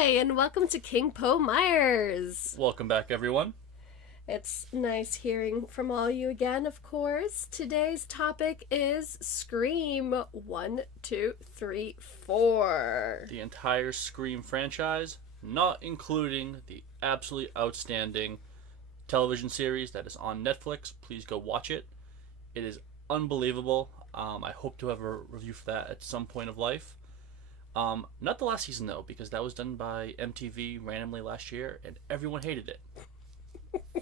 Hi, and welcome to King Poe Myers. Welcome back, everyone. It's nice hearing from all you again, of course. Today's topic is Scream 1, 2, 3, 4. The entire Scream franchise, not including the absolutely outstanding television series that is on Netflix. Please go watch it. It is unbelievable. I hope to have a review for that at some point of life. Not the last season, though, because that was done by MTV randomly last year, and everyone hated it.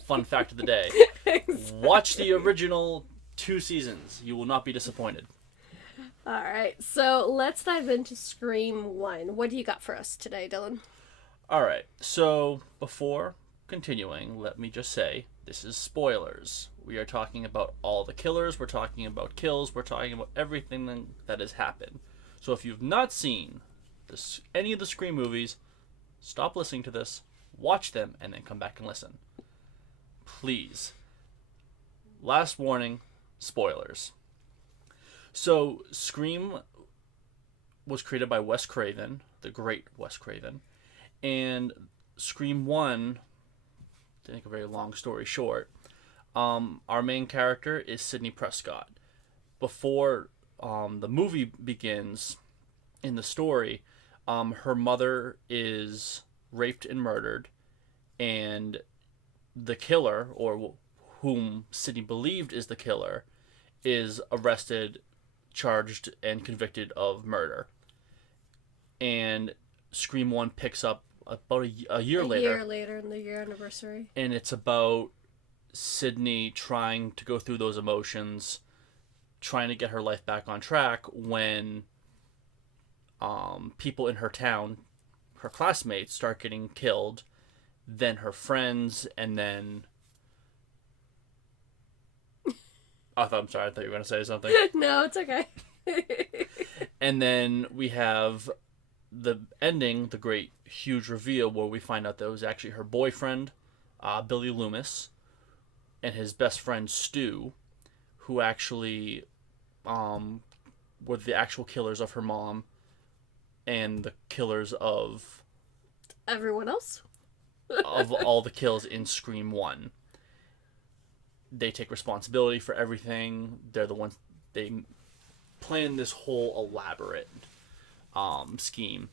Fun fact of the day. Exactly. Watch the original 2 seasons. You will not be disappointed. Alright, so let's dive into Scream 1. What do you got for us today, Dylan? Alright, so before continuing, let me just say, this is spoilers. We are talking about all the killers, we're talking about kills, we're talking about everything that has happened. So if you've not seen any of the Scream movies, stop listening to this, watch them, and then come back and listen. Please. Last warning, spoilers. So, Scream was created by Wes Craven, the great Wes Craven, and Scream 1, to make a very long story short, our main character is Sidney Prescott. Before the movie begins, in the story, her mother is raped and murdered, and the killer, or whom Sidney believed is the killer, is arrested, charged, and convicted of murder. And Scream 1 picks up about a year later. A year later in the year anniversary. And it's about Sidney trying to go through those emotions, trying to get her life back on track when people in her town, her classmates, start getting killed, then her friends, and then... I'm sorry, I thought you were going to say something. No, it's okay. And then we have the ending, the great, huge reveal, where we find out that it was actually her boyfriend, Billy Loomis, and his best friend, Stu, who actually were the actual killers of her mom and the killers of... Everyone else? of all the kills in Scream 1. They take responsibility for everything. They're the ones... They plan this whole elaborate scheme.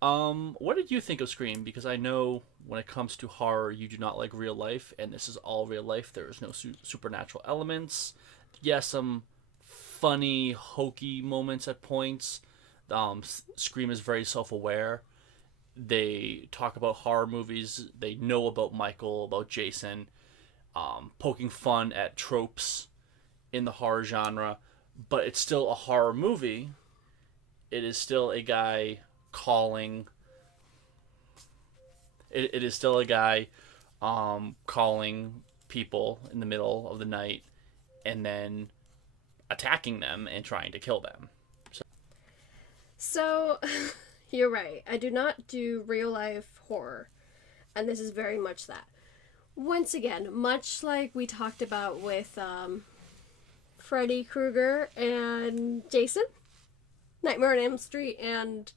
What did you think of Scream? Because I know when it comes to horror, you do not like real life, and this is all real life. There is no supernatural elements. Yes, some funny, hokey moments at points. Scream is very self-aware. They talk about horror movies. They know about Michael, about Jason, poking fun at tropes in the horror genre. But it's still a horror movie. It is still a guy calling... It is still a guy calling people in the middle of the night and then attacking them and trying to kill them. So, you're right. I do not do real life horror, and this is very much that. Once again, much like we talked about with Freddy Krueger and Jason, Nightmare on Elm Street, and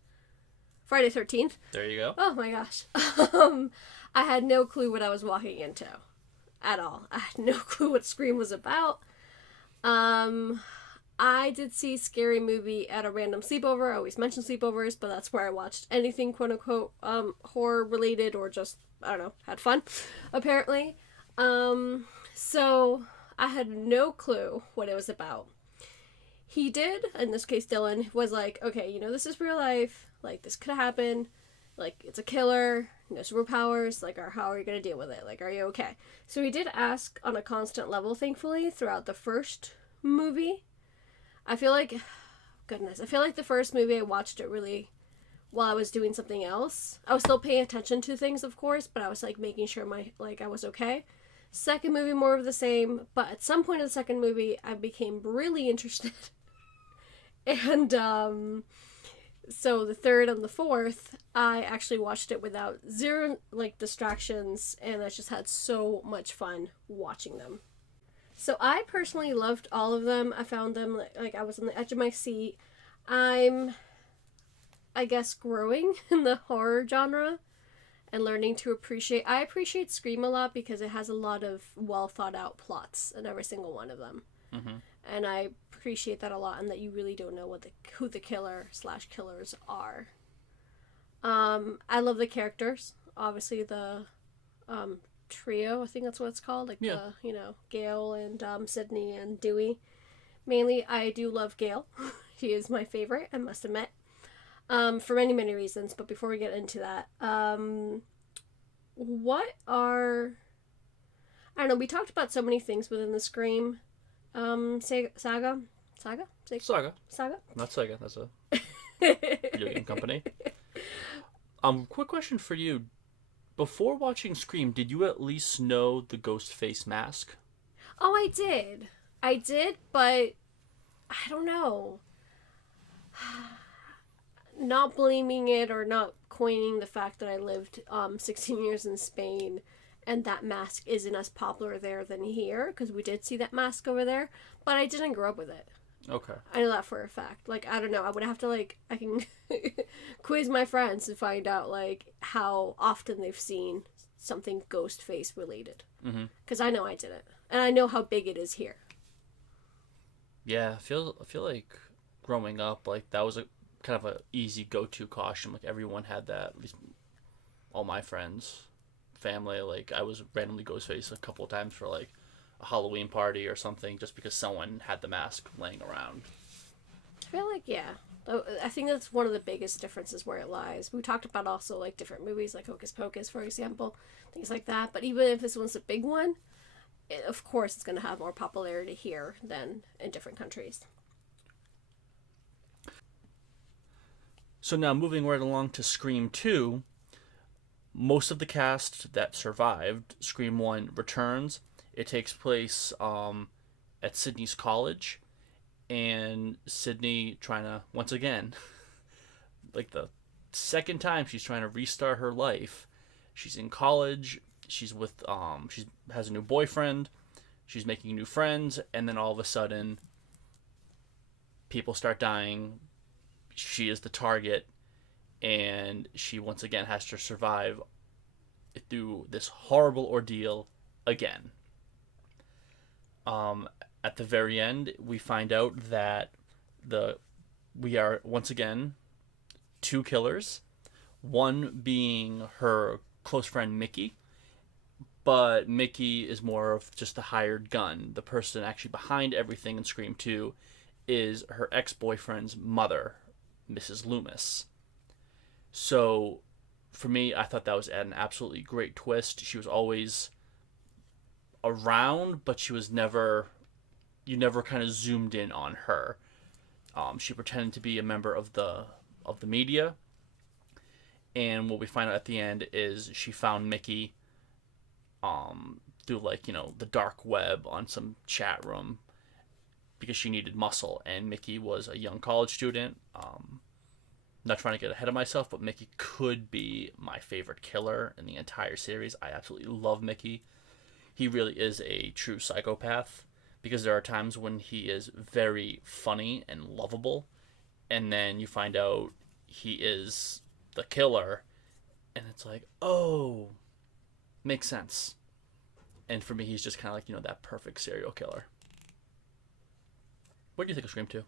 Friday 13th. There you go. Oh my gosh. I had no clue what I was walking into at all. I had no clue what Scream was about. I did see Scary Movie at a random sleepover. I always mention sleepovers, but that's where I watched anything quote-unquote horror related or just, I don't know, had fun, apparently. So I had no clue what it was about. He did, in this case Dylan, was like, okay, this is real life, like, this could happen, like, it's a killer, no superpowers, like, how are you gonna deal with it, like, are you okay? So he did ask on a constant level, thankfully, throughout the first movie. I feel like the first movie I watched it really while I was doing something else. I was still paying attention to things, of course, but I was, like, making sure I was okay. Second movie, more of the same, but at some point in the second movie, I became really interested. And, so the third and the fourth, I actually watched it without zero, distractions, and I just had so much fun watching them. So I personally loved all of them. I found them, I was on the edge of my seat. I'm I guess, growing in the horror genre and learning to appreciate. I appreciate Scream a lot because it has a lot of well thought out plots in every single one of them. Mm-hmm. And I appreciate that a lot, and that you really don't know who the killer/killers are. I love the characters. Obviously, the trio, I think that's what it's called. Like, Yeah. Gale and Sydney and Dewey. Mainly, I do love Gale. She is my favorite, I must admit. For many, many reasons. But before we get into that, what are... I don't know, we talked about so many things within the Scream Saga? Saga? Saga. Not Saga. That's a video game company. Quick question for you. Before watching Scream, did you at least know the Ghostface mask? Oh, I did. I did, but I don't know. Not blaming it or not coining the fact that I lived 16 years in Spain and that mask isn't as popular there than here, because we did see that mask over there, but I didn't grow up with it. Okay. I know that for a fact. Like, I don't know. I would have to, I can quiz my friends to find out, how often they've seen something Ghostface related. Because I know I didn't. And I know how big it is here. Yeah, I feel like growing up, that was a kind of a easy go-to costume. Like, everyone had that. At least all my friends, family. I was randomly Ghostface a couple of times for, a Halloween party or something, just because someone had the mask laying around. I feel like, yeah. I think that's one of the biggest differences where it lies. We talked about also, different movies, like Hocus Pocus, for example. Things like that. But even if this one's a big one, of course it's going to have more popularity here than in different countries. So now, moving right along to Scream 2, most of the cast that survived Scream 1 returns. It takes place at Sydney's college, and Sydney trying to, once again, the second time she's trying to restart her life. She's in college, she's with, she has a new boyfriend, she's making new friends, and then all of a sudden, people start dying. She is the target, and she once again has to survive through this horrible ordeal again. At the very end, we find out that we are once again two killers. One being her close friend Mickey, but Mickey is more of just a hired gun. The person actually behind everything in Scream 2 is her ex-boyfriend's mother, Mrs. Loomis. So, for me, I thought that was an absolutely great twist. She was always around, but she was never... You never kind of zoomed in on her. She pretended to be a member of the media. And what we find out at the end is she found Mickey through, the dark web on some chat room because she needed muscle. And Mickey was a young college student. Not trying to get ahead of myself, but Mickey could be my favorite killer in the entire series. I absolutely love Mickey. He really is a true psychopath, because there are times when he is very funny and lovable, and then you find out he is the killer, and it's like, oh, makes sense. And for me, he's just kind of that perfect serial killer. What do you think of Scream 2?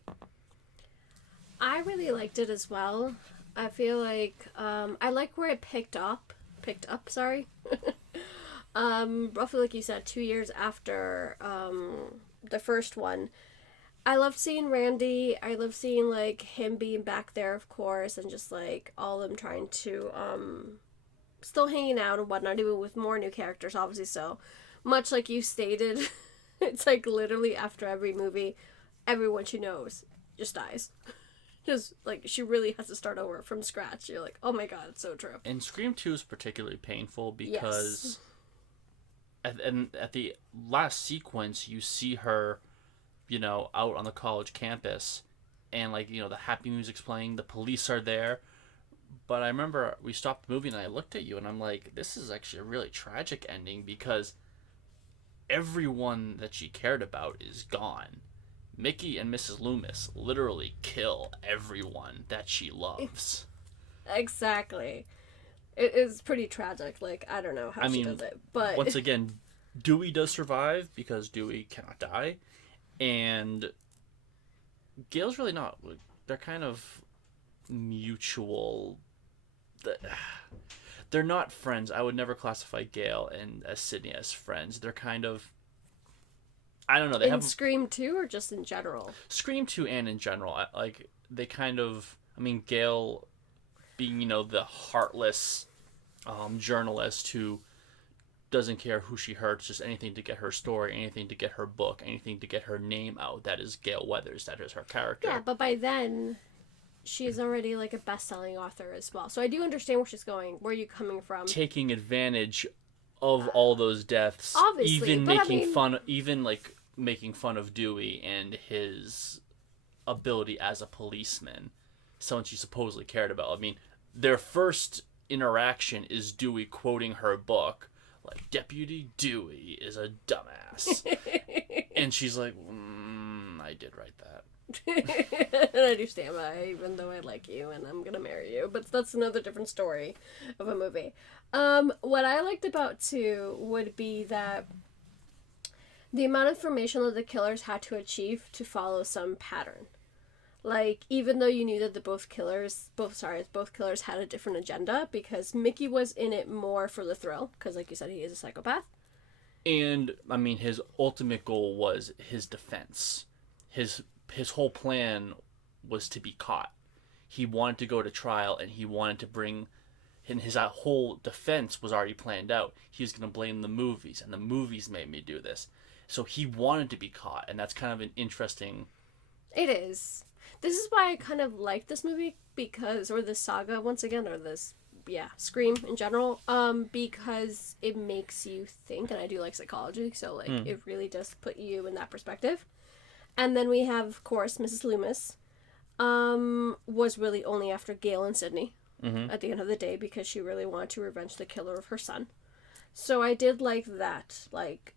I really liked it as well. I feel like I like where it picked up, sorry. Roughly, like you said, 2 years after the first one. I loved seeing Randy. I loved seeing him being back there, of course, and just all of them trying to still hanging out and whatnot, even with more new characters, obviously. So much like you stated, it's literally after every movie, everyone she knows just dies. Just she really has to start over from scratch. You're like, oh my god, it's so true. And Scream 2 is particularly painful because at the last sequence, you see her, out on the college campus, and the happy music's playing, the police are there. But I remember we stopped the movie and I looked at you and I'm like, this is actually a really tragic ending, because everyone that she cared about is gone. Mickey and Mrs. Loomis literally kill everyone that she loves. Exactly. It is pretty tragic. Like, I don't know how I she mean, does it, but once again, Dewey does survive because Dewey cannot die, and Gale's really not. They're kind of mutual. They're not friends. I would never classify Gale and as Sydney as friends. They're kind of, I don't know. They in have Scream 2 or just in general? Scream 2 and in general. Like they kind of. I mean, Gale being the heartless journalist who doesn't care who she hurts, just anything to get her story, anything to get her book, anything to get her name out. That is Gale Weathers. That is her character. Yeah, but by then, she's already like a best-selling author as well. So I do understand where she's going. Where are you coming from? Taking advantage of all those deaths, Obviously, even but making fun, even like making fun of Dewey and his ability as a policeman, someone she supposedly cared about. I mean, their first interaction is Dewey quoting her book, like Deputy Dewey is a dumbass, and she's like, I did write that. I understand why, even though I like you and I'm gonna marry you, but that's another different story of a movie. What I liked about 2 would be that the amount of information that the killers had to achieve to follow some pattern. Like, even though you knew that both killers had a different agenda, because Mickey was in it more for the thrill, because like you said, he is a psychopath. And I mean, his ultimate goal was his defense. His whole plan was to be caught. He wanted to go to trial, and he wanted to bring. And his whole defense was already planned out. He was going to blame the movies, and the movies made me do this. So he wanted to be caught, and that's kind of an interesting. It is. This is why I kind of like this movie, because, or this saga once again, or this, Scream in general, because it makes you think, and I do like psychology, so like it really does put you in that perspective. And then we have, of course, Mrs. Loomis, was really only after Gale and Sydney at the end of the day, because she really wanted to revenge the killer of her son. So I did like that, like,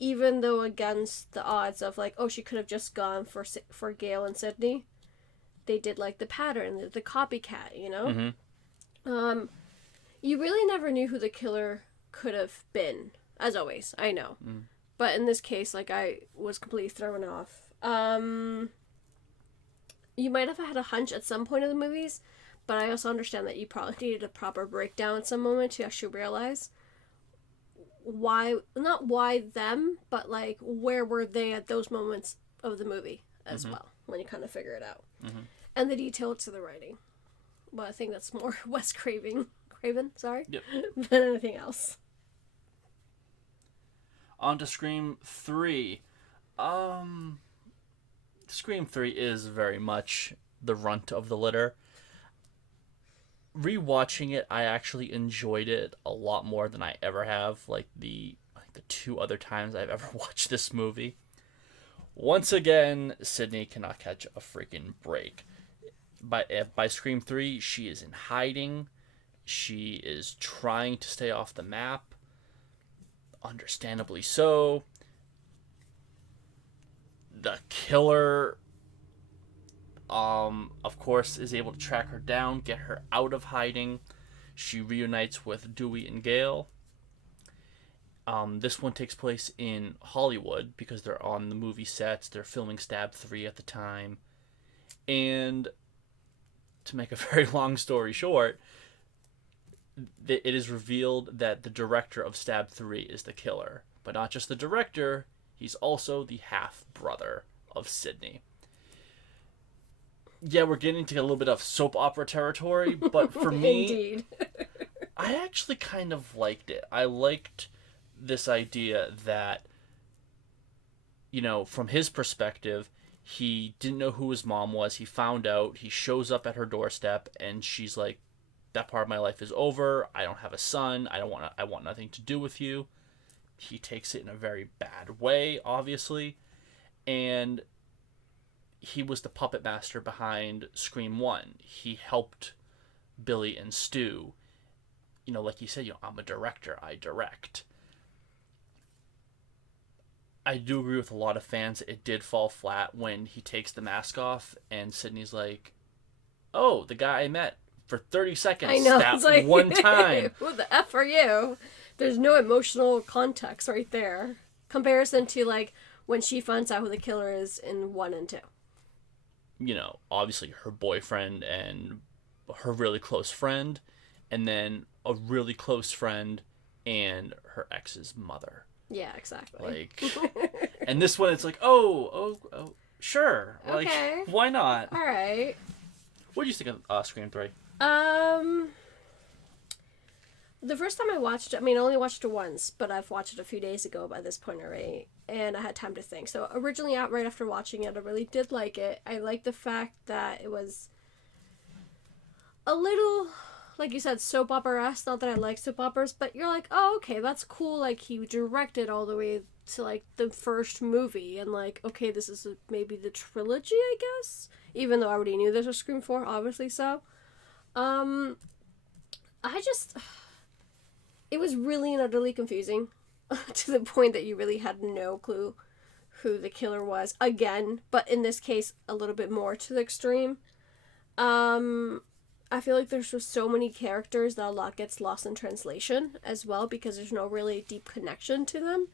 even though against the odds of like, oh, she could have just gone for Gale and Sydney, they did like the pattern, the copycat, you know? You really never knew who the killer could have been, as always, I know. But in this case, like, I was completely thrown off. You might have had a hunch at some point in the movies, but I also understand that you probably needed a proper breakdown at some moment to actually realize why, not why them, but like where were they at those moments of the movie as well, when you kind of figure it out. And the detail to the writing. Well, I think that's more Wes Craven, sorry, than anything else. On to Scream 3. Scream 3 is very much the runt of the litter. Rewatching it, I actually enjoyed it a lot more than I ever have, like the 2 other times I've ever watched this movie. Once again, Sydney cannot catch a freaking break. By Scream 3, she is in hiding. She is trying to stay off the map. Understandably so. The killer, of course, is able to track her down, get her out of hiding. She reunites with Dewey and Gale. This one takes place in Hollywood because they're on the movie sets. They're filming Stab 3 at the time. And to make a very long story short, it is revealed that the director of Stab 3 is the killer. But not just the director, he's also the half-brother of Sydney. Yeah, we're getting to a little bit of soap opera territory, but for me, Indeed. I actually kind of liked it. I liked this idea that, from his perspective, he didn't know who his mom was. He found out. He shows up at her doorstep, and she's like, that part of my life is over. I don't have a son. I want nothing to do with you. He takes it in a very bad way, obviously. And he was the puppet master behind Scream 1. He helped Billy and Stu. Like you said, I'm a director. I direct. I do agree with a lot of fans. It did fall flat when he takes the mask off and Sydney's like, oh, the guy I met for 30 seconds. I know. That It's like, one time. Who the F are you? There's no emotional context right there. Comparison to, like, when she finds out who the killer is in 1 and 2. You know, obviously her boyfriend and her really close friend, and then a really close friend and her ex's mother. Yeah, exactly. Like, and this one, it's like, oh, sure. Like, Okay. why not? All right. What do you think of Scream 3? The first time I watched it, I mean, I only watched it once, but I've watched it a few days ago by this point already, and I had time to think. So originally, right after watching it, I really did like it. I liked the fact that it was a little, like you said, soap opera-esque. Not that I like soap operas, but you're like, oh, okay, that's cool. Like, he directed all the way to, like, the first movie, and, like, okay, this is maybe the trilogy, I guess? Even though I already knew there's a Scream 4, obviously so. It was really and utterly confusing to the point that you really had no clue who the killer was. Again, but in this case, a little bit more to the extreme. I feel like there's just so many characters that a lot gets lost in translation as well because there's no really deep connection to them.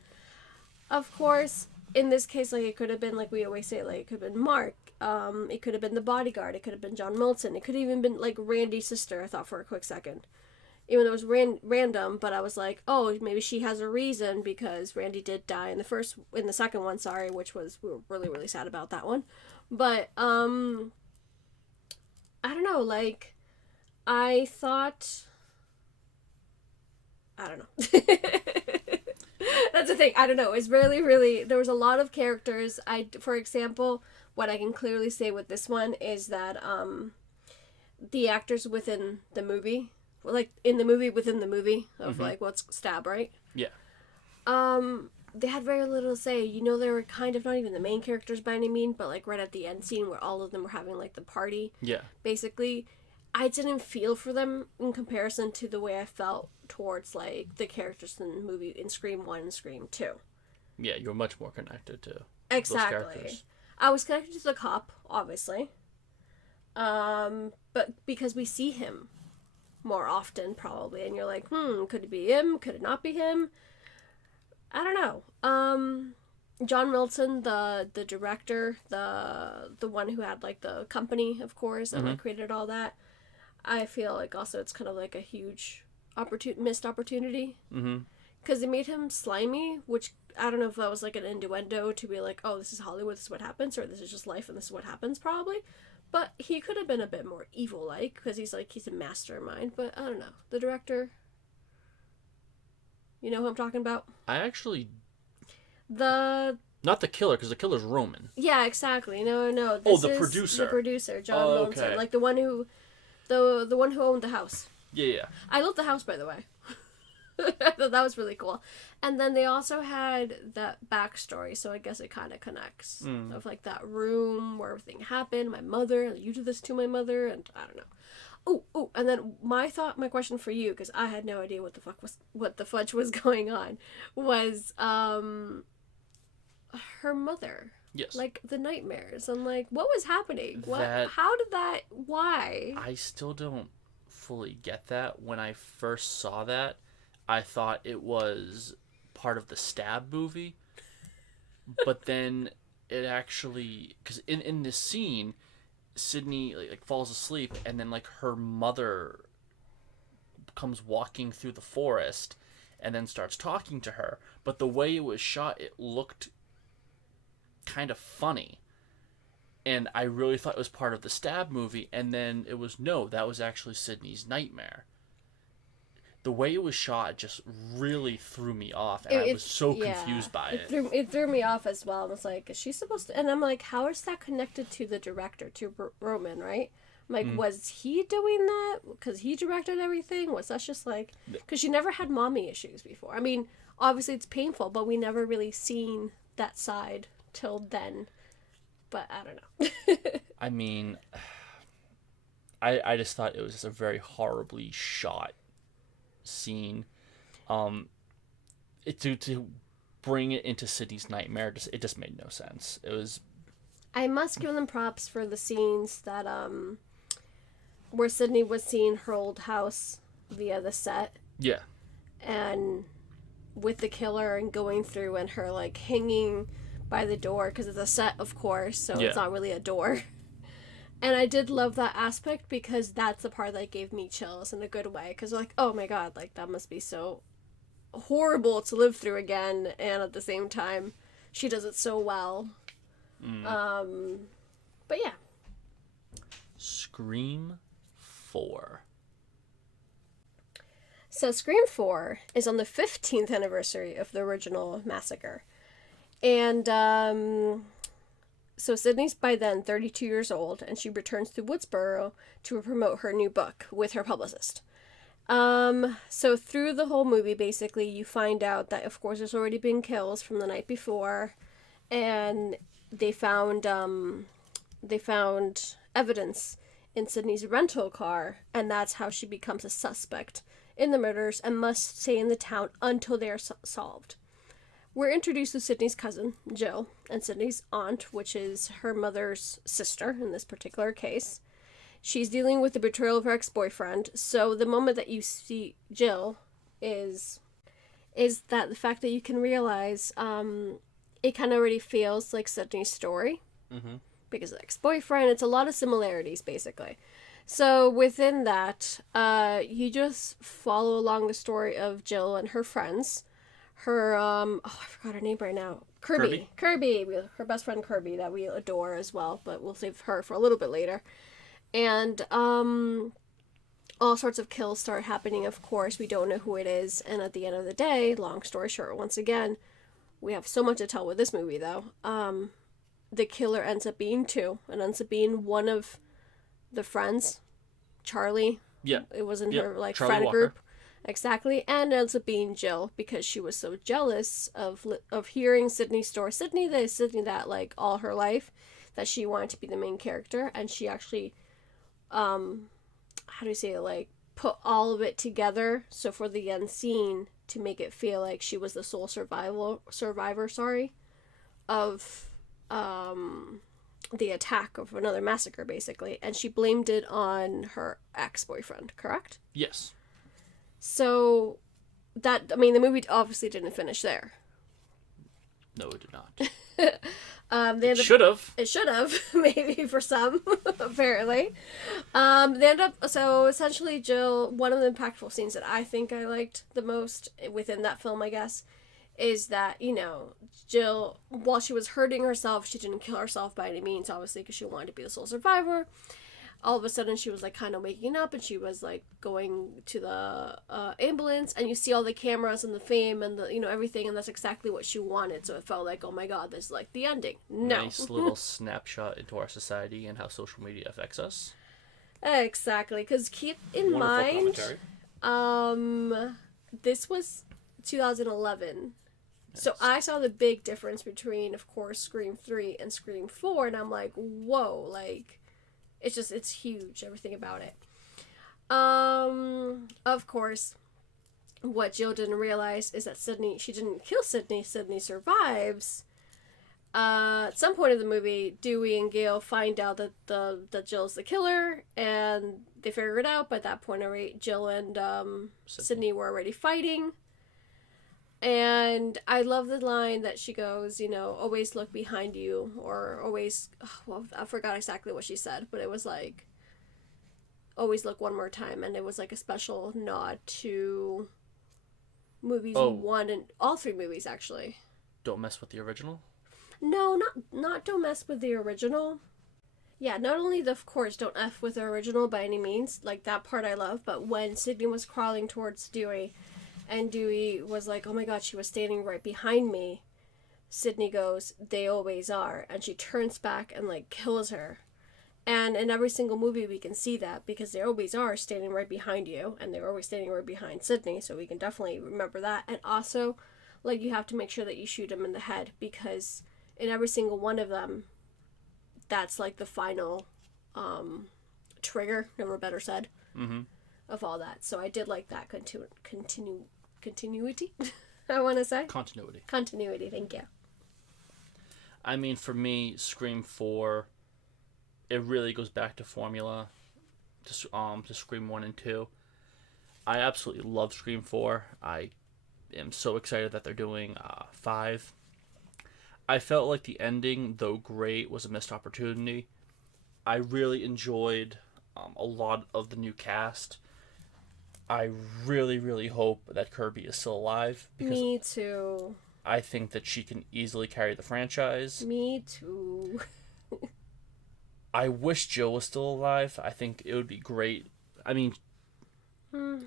Of course, in this case, like, it could have been, like we always say, like, it could have been Mark. It could have been the bodyguard. It could have been John Milton. It could have even been, like, Randy's sister, I thought for a quick second. Even though it was random, but I was like, oh, maybe she has a reason because Randy did die in the second one, sorry, which we were really, really sad about that one. But, I don't know, like, I thought, I don't know. That's the thing, I don't know, it's really, there was a lot of characters. For example, what I can clearly say with this one is that, the actors within the movie, like, in the movie within the movie of, like, what's Stab, right? Yeah. They had very little to say. You know, they were kind of not even the main characters by any means, but, like, right at the end scene where all of them were having, like, the party. Yeah. Basically, I didn't feel for them in comparison to the way I felt towards, like, the characters in the movie in Scream 1 and Scream 2. Yeah, you're much more connected to Exactly. those characters. I was connected to the cop, obviously. But because we see him more often, probably, and you're like, could it be him? Could it not be him? I don't know. John Milton, the director, the one who had, like, the company, of course, and, like, created all that, I feel like also it's kind of like a huge missed opportunity. Because they made him slimy, which I don't know if that was, like, an innuendo to be like, oh, this is Hollywood, this is what happens, or this is just life and this is what happens, probably. But he could have been a bit more evil-like, because he's a mastermind, but I don't know. The director, you know who I'm talking about? I actually... Not the killer, because the killer's Roman. Yeah, exactly. No. The producer. The producer, John Milton. Okay. Like, the one who owned the house. Yeah. I love the house, by the way. I thought that was really cool. And then they also had that backstory, so I guess it kind of connects. Of, like, that room where everything happened, my mother, you did this to my mother, and I don't know. Oh, and then my question for you, because I had no idea what the fudge was going on, was, her mother. Yes. Like, the nightmares, and, like, what was happening? Why? I still don't fully get that. When I first saw that, I thought it was part of the Stab movie, but then it actually, because in this scene, Sydney like falls asleep, and then, like, her mother comes walking through the forest, and then starts talking to her. But the way it was shot, it looked kind of funny, and I really thought it was part of the Stab movie, and then it was that was actually Sydney's nightmare. The way it was shot just really threw me off, and I was so confused by it. It threw me off as well. I was like, is she supposed to... And I'm like, how is that connected to the director, to Roman, right? I'm like, was he doing that? Because he directed everything? Was that just like... Because she never had mommy issues before. I mean, obviously it's painful, but we never really seen that side till then. But I don't know. I mean, I just thought it was just a very horribly shot scene. To bring it into Sydney's nightmare, it just made no sense. It was... I must give them props for the scenes that where Sydney was seeing her old house via the set. Yeah. And with the killer and going through and her, like, hanging by the door, because it's a set, of course, so it's not really a door. And I did love that aspect, because that's the part that gave me chills in a good way, because like, oh my god, like, that must be so horrible to live through again, and at the same time, she does it so well. But yeah. Scream 4. So Scream 4 is on the 15th anniversary of the original massacre. And, so Sydney's by then 32 years old, and she returns to Woodsboro to promote her new book with her publicist. So through the whole movie, basically, you find out that, of course, there's already been kills from the night before, and they found evidence in Sydney's rental car, and that's how she becomes a suspect in the murders and must stay in the town until they are solved. We're introduced to Sydney's cousin, Jill, and Sydney's aunt, which is her mother's sister in this particular case. She's dealing with the betrayal of her ex-boyfriend, so the moment that you see Jill is that the fact that you can realize it kind of already feels like Sydney's story. Mm-hmm. Because of the ex-boyfriend, it's a lot of similarities, basically. So within that, you just follow along the story of Jill and her friends. Her, I forgot her name right now. Kirby. Her best friend Kirby, that we adore as well, but we'll save her for a little bit later. And, all sorts of kills start happening, of course. We don't know who it is, and at the end of the day, long story short, once again, we have so much to tell with this movie, though. The killer ends up being two. It ends up being one of the friends, Charlie. Yeah. It was in her, like, Charlie friend Walker. group. Exactly. And it ends up being Jill, because she was so jealous of hearing Sydney's story. Sydney this, Sydney that, like, all her life, that she wanted to be the main character. And she actually, how do you say it, like, put all of it together. So for the end scene, to make it feel like she was the sole survivor, of the attack of another massacre, basically, and she blamed it on her ex-boyfriend, correct? Yes. So that, I mean, the movie obviously didn't finish there. No, it did not. It should have. It should have, maybe for some, apparently. They end up, so essentially Jill, one of the impactful scenes that I think I liked the most within that film, I guess, is that, you know, Jill, while she was hurting herself, she didn't kill herself by any means, obviously, because she wanted to be the sole survivor. All of a sudden, she was, like, kind of waking up, and she was, like, going to the ambulance, and you see all the cameras and the fame and the, you know, everything, and that's exactly what she wanted, so it felt like, oh my god, this is, like, the ending. No. Nice little snapshot into our society and how social media affects us. Exactly, because keep in mind, this was 2011. Yes. So I saw the big difference between, of course, Scream 3 and Scream 4, and I'm like, whoa, like, it's huge, everything about it. Of course, what Jill didn't realize is that she didn't kill Sydney survives. At some point in the movie, Dewey and Gale find out that Jill's the killer, and they figure it out, but at that point, Jill and Sydney were already fighting. And I love the line that she goes, you know, always look behind you, or always, well, I forgot exactly what she said, but it was like, always look one more time, and it was like a special nod to movies one and all three movies, actually. Don't mess with the original? No, not don't mess with the original. Yeah, not only, of course, don't F with the original by any means, like that part I love, but when Sydney was crawling towards Dewey, and Dewey was like, oh my god, she was standing right behind me, Sydney goes, they always are, and she turns back and, like, kills her. And in every single movie we can see that, because they always are standing right behind you, and they're always standing right behind Sydney, so we can definitely remember that. And also, like, you have to make sure that you shoot him in the head, because in every single one of them, that's, like, the final trigger, never better said, of all that. So I did like that continuity, I want to say. Continuity, thank you. I mean, for me, Scream 4, it really goes back to formula. to Scream 1 and 2. I absolutely love Scream 4. I am so excited that they're doing 5. I felt like the ending, though great, was a missed opportunity. I really enjoyed a lot of the new cast. I really, really hope that Kirby is still alive. Because Me too. I think that she can easily carry the franchise. Me too. I wish Jill was still alive. I think it would be great. I mean, it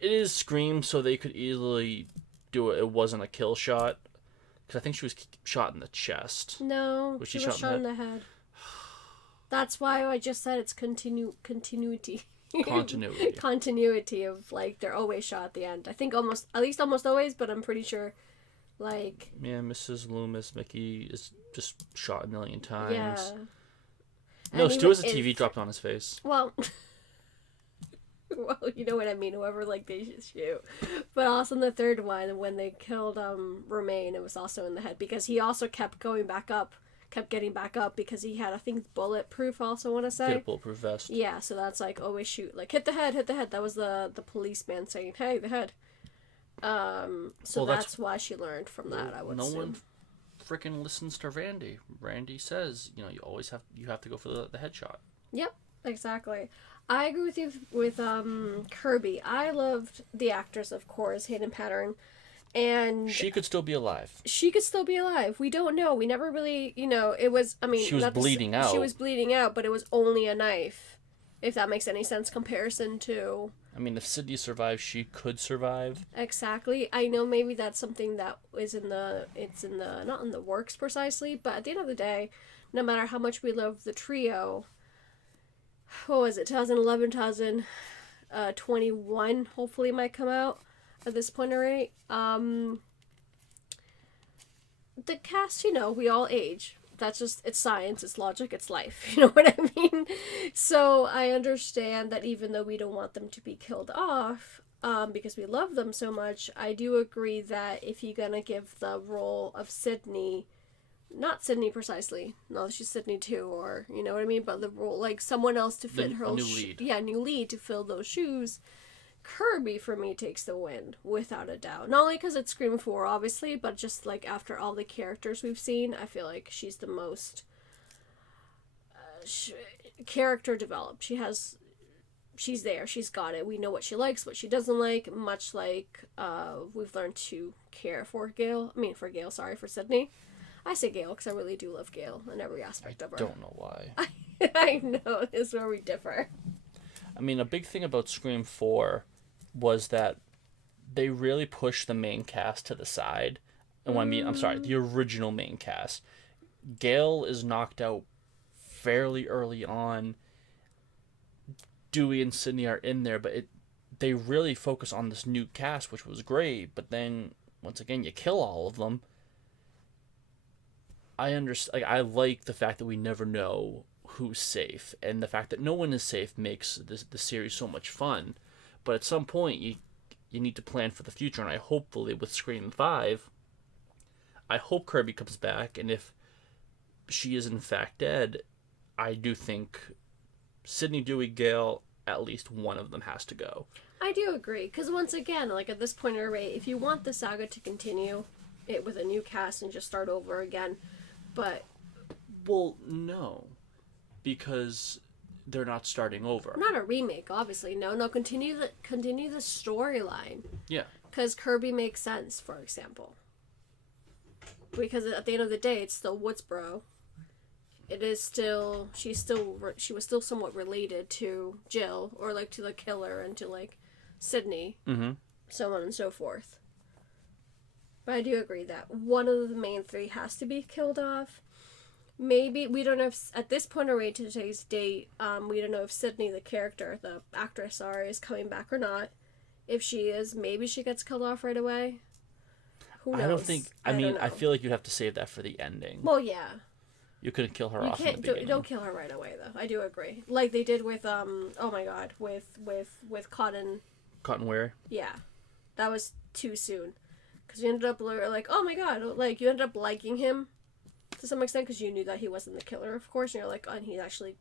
is Scream, so they could easily do it. It wasn't a kill shot. Because I think she was shot in the chest. No, she was shot in the head. That's why I just said it's continuity. Continuity. Continuity of, like, they're always shot at the end. I think almost always, but I'm pretty sure, like... Yeah, Mrs. Loomis, Mickey is just shot a million times. Yeah. No, Stu has a TV dropped on his face. Well, you know what I mean. Whoever, like, they shoot. But also in the third one, when they killed Romaine, it was also in the head because he also kept getting back up because he had, I think, bulletproof. Also, want to say. He had a bulletproof vest. Yeah, so that's like always shoot, like hit the head. That was the policeman saying, "Hey, the head." So that's why she learned from that. I would assume. No one freaking listens to Randy. Randy says, you have to go for the headshot. Yep, exactly. I agree with you with Kirby. I loved the actress, of course, Hayden Pattern, and she could still be alive. We don't know. We never really, it was. I mean, she was bleeding out. She was bleeding out, but it was only a knife. If that makes any sense, comparison to. I mean, if Sydney survived, she could survive. Exactly. I know maybe that's something that is not in the works precisely, but at the end of the day, no matter how much we love the trio, what was it, 2011, 2021, hopefully it might come out at this point already. The cast, we all age. That's just, it's science, it's logic, it's life. You know what I mean? So I understand that even though we don't want them to be killed off, because we love them so much, I do agree that if you're gonna give the role of Sydney, not Sydney precisely, no, she's Sydney too, or, you know what I mean? But the role, like someone else to fit her new lead. New lead to fill those shoes. Kirby, for me, takes the win, without a doubt. Not only because it's Scream 4, obviously, but just, like, after all the characters we've seen, I feel like she's the most character developed. She's there, she's got it. We know what she likes, what she doesn't like, much like we've learned to care for for Sydney. I say Gale because I really do love Gale in every aspect of her. I don't know why. I know, this is where we differ. I mean, a big thing about Scream 4 was that they really pushed the main cast to the side. And when I mean, I'm sorry, the original main cast. Gale is knocked out fairly early on. Dewey and Sydney are in there, but they really focus on this new cast, which was great. But then, once again, you kill all of them. I understand. Like, I like the fact that we never know who's safe, and the fact that no one is safe makes the series so much fun. But at some point, you need to plan for the future, and I hopefully with Scream 5, I hope Kirby comes back, and if she is in fact dead, I do think Sydney, Dewey, Gale, at least one of them has to go. I do agree, because once again, like at this point already, if you want the saga to continue it with a new cast and just start over again, but... Well, no. Because they're not starting over. Not a remake, obviously. No, continue the storyline. Yeah. Because Kirby makes sense, for example. Because at the end of the day, it's still Woodsboro. It is still... she was still somewhat related to Jill, or like to the killer, and to like Sydney. Mm-hmm. So on and so forth. But I do agree that one of the main three has to be killed off. Maybe, we don't know if, at this point already to today's date, we don't know if Sydney, the character, the actress, is coming back or not. If she is, maybe she gets killed off right away. Who knows? I don't think, I feel like you'd have to save that for the ending. Well, yeah. You couldn't kill her off in the beginning. Don't kill her right away, though. I do agree. Like they did with, with Cotton. Cotton Weary? Yeah. That was too soon. Because you ended up, like, oh my god, like, you ended up liking him to some extent because you knew that he wasn't the killer, of course, and you're like, oh, and he actually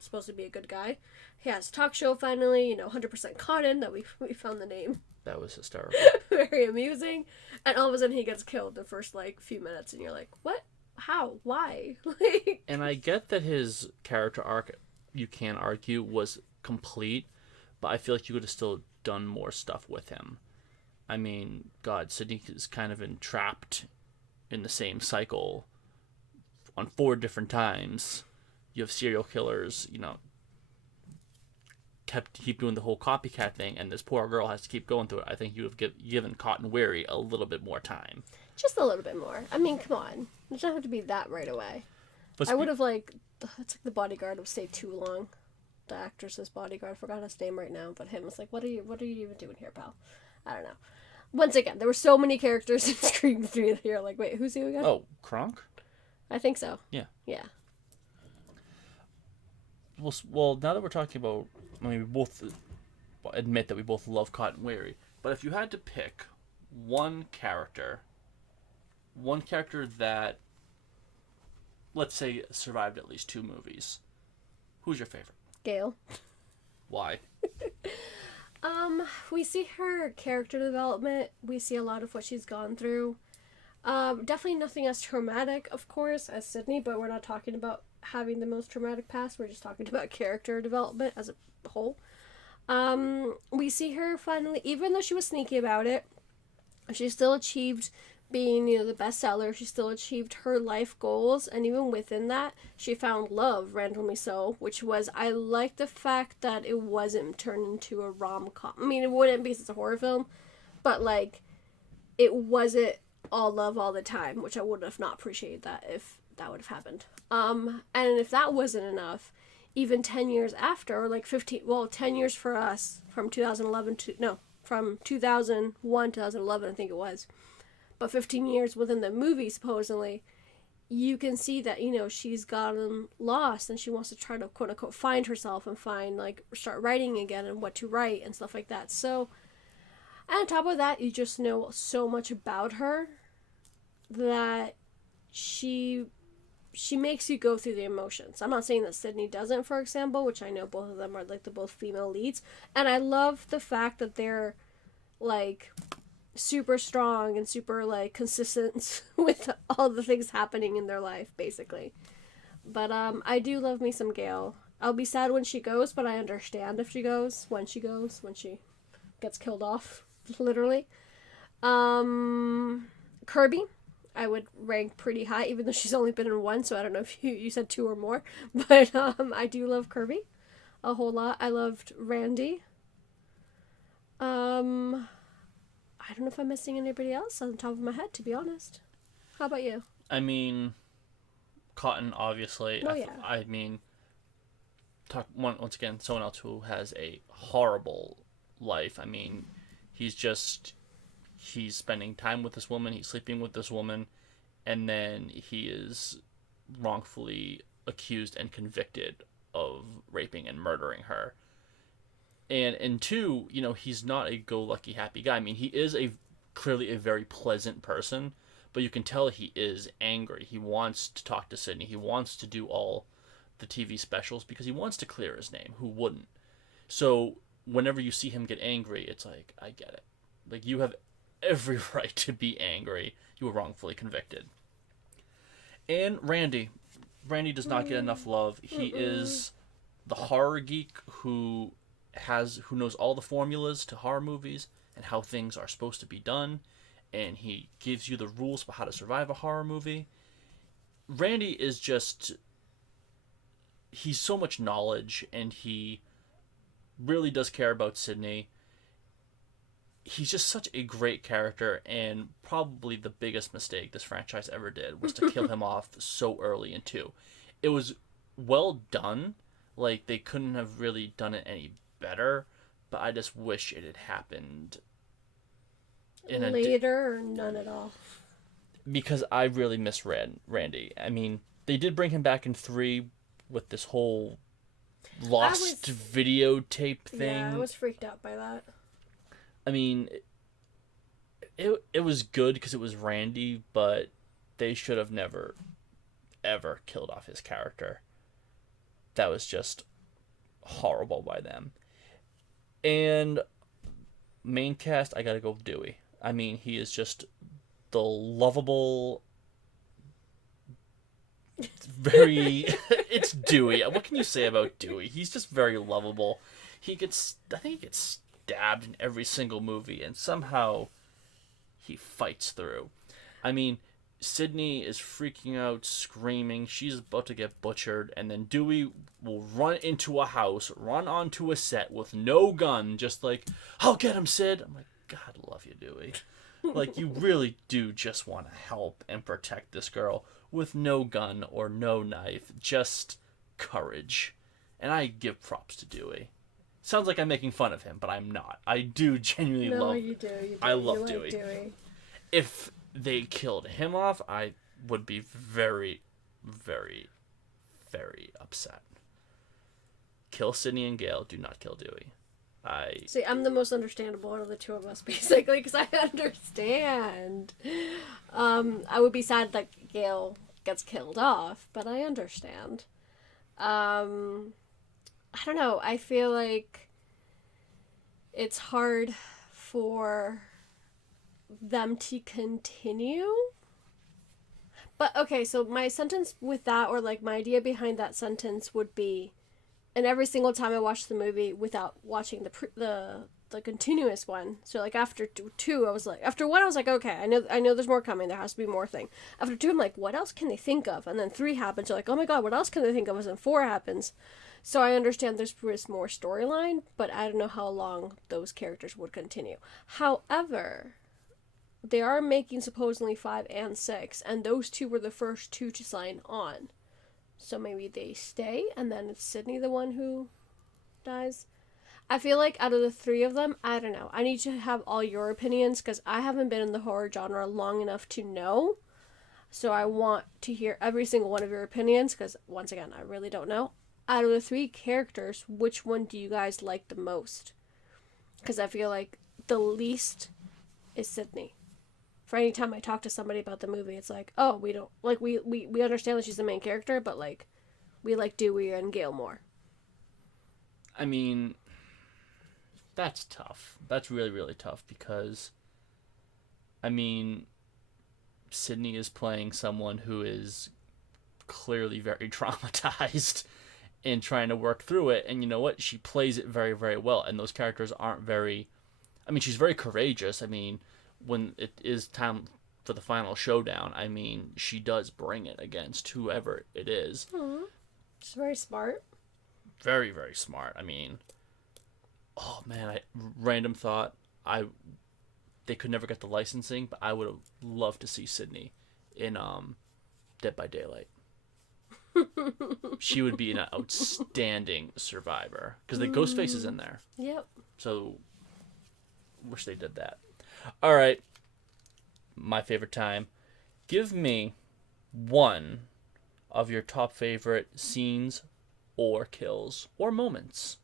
supposed to be a good guy. He has a talk show finally, 100% Cotton, that we found the name. That was hysterical. Very amusing. And all of a sudden he gets killed the first, few minutes, and you're like, what? How? Why? And I get that his character arc, you can argue, was complete, but I feel like you could have still done more stuff with him. I mean, God, Sydney is kind of entrapped in the same cycle on 4 different times. You have serial killers, keep doing the whole copycat thing, and this poor girl has to keep going through it. I think you have given Cotton Weary a little bit more time. Just a little bit more. I mean, come on. It doesn't have to be that right away. I would have, it's like the bodyguard would stay too long. The actress's bodyguard, I forgot his name right now, but him was like, what are you even doing here, pal? I don't know. Once again, there were so many characters in Scream 3 that you're like, wait, who's he again? Oh, Kronk? I think so. Yeah. Yeah. Well, now that we're talking about, I mean, we both admit that we both love Cotton Weary, but if you had to pick one character that, let's say, survived at least 2 movies, who's your favorite? Gale. Why? We see her character development. We see a lot of what she's gone through. Definitely nothing as traumatic, of course, as Sydney, but we're not talking about having the most traumatic past. We're just talking about character development as a whole. We see her finally, even though she was sneaky about it, she still achieved being, the bestseller. She still achieved her life goals, and even within that, she found love, randomly so, which was, I like the fact that it wasn't turned into a rom-com. I mean, it wouldn't because it's a horror film, but, it wasn't all love all the time, which I would have not appreciated that if that would have happened. And if that wasn't enough, even 10 years after, or 10 years for us, from 2001, 2011, I think it was, but 15 years within the movie, supposedly, you can see that, she's gotten lost and she wants to try to, quote unquote, find herself and start writing again and what to write and stuff like that. So, and on top of that, you just know so much about her that she makes you go through the emotions. I'm not saying that Sydney doesn't, for example, which I know both of them are, the both female leads. And I love the fact that they're, super strong and super consistent with all the things happening in their life, basically. But I do love me some Gale. I'll be sad when she goes, but I understand if she goes, when she gets killed off, literally. Kirby, I would rank pretty high, even though she's only been in 1, so I don't know if you said 2 or more, but I do love Kirby a whole lot. I loved Randy. I don't know if I'm missing anybody else on the top of my head, to be honest. How about you? I mean, Cotton, obviously. Oh, yeah. I mean, once again, someone else who has a horrible life. I mean, he's spending time with this woman, he's sleeping with this woman, and then he is wrongfully accused and convicted of raping and murdering her. And 2, he's not a go-lucky happy guy. I mean, he is clearly a very pleasant person, but you can tell he is angry. He wants to talk to Sydney. He wants to do all the TV specials because he wants to clear his name. Who wouldn't? So whenever you see him get angry, it's like, I get it. You have every right to be angry. You were wrongfully convicted. And Randy. Randy does not get enough love. He is the horror geek who knows all the formulas to horror movies and how things are supposed to be done, and he gives you the rules for how to survive a horror movie. Randy is he's so much knowledge, and he really does care about Sydney. He's just such a great character, and probably the biggest mistake this franchise ever did was to kill him off so early in 2. It was well done. They couldn't have really done it any better, but I just wish it had happened later or none at all. Because I really miss Randy. I mean, they did bring him back in 3 with this whole lost videotape thing. Yeah, I was freaked out by that. I mean, it was good because it was Randy, but they should have never, ever killed off his character. That was just horrible by them. And main cast, I gotta go with Dewey. I mean, he is just the lovable, very... It's Dewey. What can you say about Dewey? He's just very lovable. I think he gets stabbed in every single movie, and somehow he fights through. I mean, Sydney is freaking out, screaming. She's about to get butchered, and then Dewey will run into a house, run onto a set with no gun, just like, I'll get him, Sid. I'm like, God love you, Dewey. Like, you really do just want to help and protect this girl with no gun or no knife, just courage. And I give props to Dewey. Sounds like I'm making fun of him, but I'm not. I do genuinely love... You do. I love you Dewey. Like Dewey. If they killed him off, I would be very, very, very upset. Kill Sydney and Gale. Do not kill Dewey. See, I'm the most understandable out of the two of us, basically, because I understand. I would be sad that Gale gets killed off, but I understand. I don't know. I feel like it's hard for them to continue. But okay, so my sentence with that, or like my idea behind that sentence would be, and every single time I watch the movie without watching the continuous one. So like after two, I was like, after one, I was like, okay, I know there's more coming. There has to be more thing. After two, I'm like, what else can they think of? And then three happens. You're like, oh my god, what else can they think of? And then four happens. So I understand there's more storyline, but I don't know how long those characters would continue. However, they are making supposedly 5 and 6, and those two were the first two to sign on. So maybe they stay, and then it's Sydney the one who dies. I feel like out of the three of them, I don't know. I need to have all your opinions, because I haven't been in the horror genre long enough to know. So I want to hear every single one of your opinions, because once again, I really don't know. Out of the three characters, which one do you guys like the most? Because I feel like the least is Sydney. For any time I talk to somebody about the movie, it's like, oh, we don't, like, we understand that she's the main character, but, like, we like Dewey and Gale more. I mean, that's tough. That's really, really tough, because, I mean, Sydney is playing someone who is clearly very traumatized and trying to work through it, and you know what? She plays it very, very well, and those characters aren't very, I mean, she's very courageous. I mean, when it is time for the final showdown, I mean, she does bring it against whoever it is. Aww. She's very smart. Very, very smart. I mean, oh man, random thought. They could never get the licensing, but I would have loved to see Sydney in Dead by Daylight. She would be an outstanding survivor, because the Ghostface is in there. Yep. So, wish they did that. All right, my favorite time. Give me one of your top favorite scenes or kills or moments.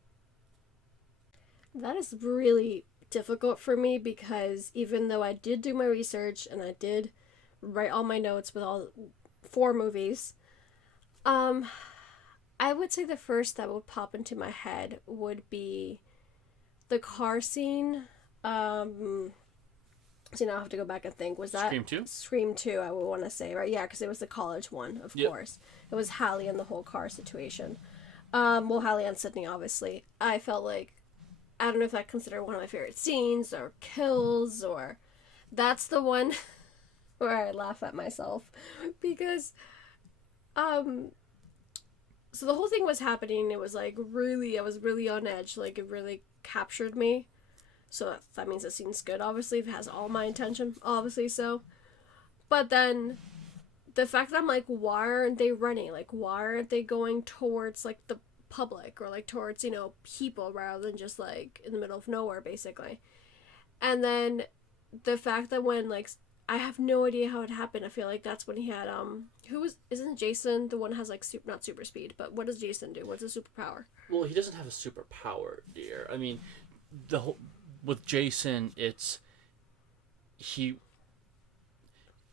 That is really difficult for me, because even though I did do my research and I did write all my notes with all 4 movies, I would say the first that would pop into my head would be the car scene. So now I have to go back and think. Was that Scream 2? Scream 2, I would want to say, right? Yeah, because it was the college one, of course. It was Hallie and the whole car situation. Well, Hallie and Sydney, obviously. I felt like, I don't know if I consider one of my favorite scenes or kills, or that's the one where I laugh at myself, because so the whole thing was happening. It was like really, I was really on edge. Like, it really captured me. So that means the scene's good, obviously. If it has all my attention, obviously so. But then the fact that I'm like, why aren't they running? Like, why aren't they going towards, like, the public, or, like, towards, you know, people, rather than just, like, in the middle of nowhere, basically. And then the fact that when, like, I have no idea how it happened. I feel like that's when he had, isn't Jason the one who has, like, not super speed, but what does Jason do? What's his superpower? Well, he doesn't have a superpower, dear. I mean, with Jason, it's he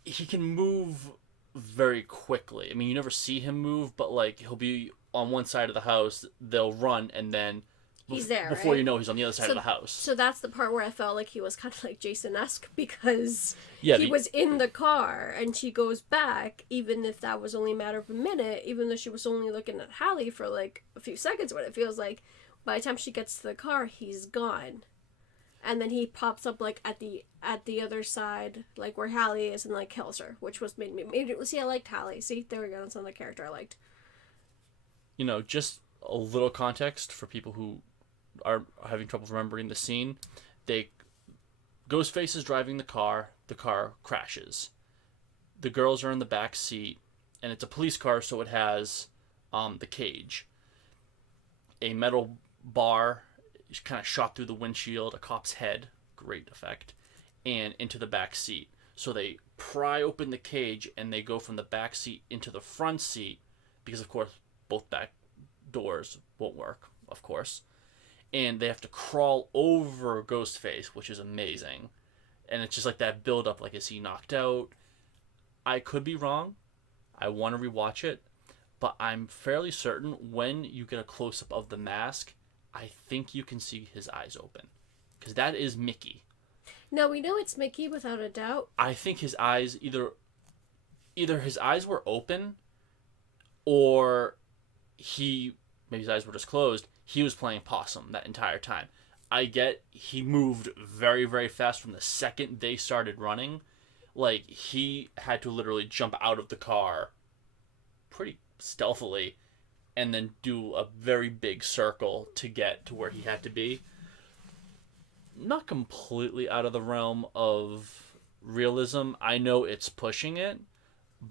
can move very quickly. I mean, you never see him move, but like he'll be on one side of the house, they'll run, and then he's there, before right? you know, he's on the other side of the house. So that's the part where I felt like he was kind of like Jason-esque, because Yeah, he was in the car, and she goes back, even if that was only a matter of a minute, even though she was only looking at Hallie for like a few seconds, what it feels like. By the time she gets to the car, he's gone. And then he pops up like at the other side, like where Hallie is, and like kills her, which was made it. See, I liked Hallie. See, there we go. That's another character I liked. You know, just a little context for people who are having trouble remembering the scene. Ghostface is driving the car crashes. The girls are in the back seat, and it's a police car, so it has the cage. A metal bar is kind of shot through the windshield, a cop's head, great effect, and into the back seat. So they pry open the cage, and they go from the back seat into the front seat, because of course both back doors won't work, of course. And they have to crawl over Ghostface, which is amazing. And it's just like that build up, like, is he knocked out? I could be wrong. I want to rewatch it. But I'm fairly certain when you get a close-up of the mask, I think you can see his eyes open. Because that is Mickey. No, we know it's Mickey without a doubt. I think his eyes, either his eyes were open, or maybe his eyes were just closed. He was playing possum that entire time. I get he moved very, very fast from the second they started running. Like, he had to literally jump out of the car pretty stealthily and then do a very big circle to get to where he had to be. Not completely out of the realm of realism. I know it's pushing it,